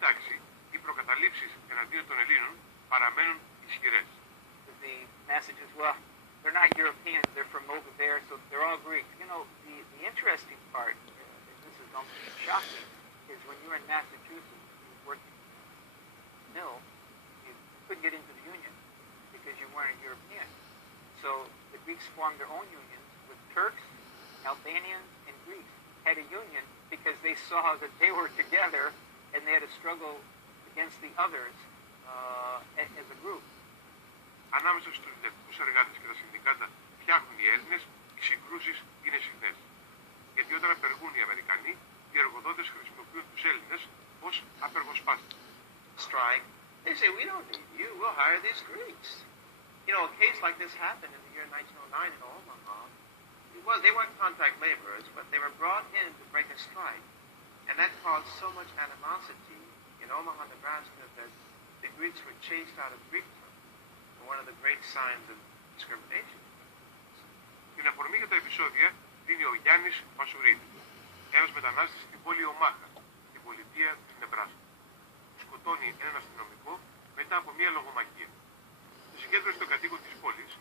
Εντάξει, οι προκαταλήψεις εναντίον των Ελλήνων παραμένουν ισχυρές. The message is, well, they're not Europeans, they're from over there, so they're all Greeks. You know, the interesting part, and this is almost shocking, is when you were in Massachusetts, you were working in the mill, you couldn't get into the union because you weren't a European. So the Greeks formed their own unions with Turks, Albanians, and Greeks. Had a union because they saw that they were together and they had to struggle against the others as a group. Ανάμεσα στους λευκούς εργάτες και τα συνδικάτα φτιάχνουν οι Έλληνες, οι συγκρούσεις είναι συχνές. Γιατί όταν απεργούν οι Αμερικανοί, οι εργοδότες χρησιμοποιούν τους Έλληνες ως απεργοσπάστες. Strike. They say, we don't need you, we'll hire these Greeks. You know, a case like this happened in the year 1909 in Omaha. They weren't contract laborers, but they were brought in to break a strike. And that caused so much animosity in Omaha, Nebraska, that the Greeks were chased out of Greektown. One of the great signs of discrimination. Την αφορμή για τα επεισόδια δίνει ο Γιάννης Μασουρίδης, ένας μετανάστης στην πόλη Ομάχα, στην πολιτεία της Νεμπράσκα, που σκοτώνει έναν αστυνομικό μετά από μια λογομαχία. Το συγκέντρωσε τον κατοίκον της πόλης,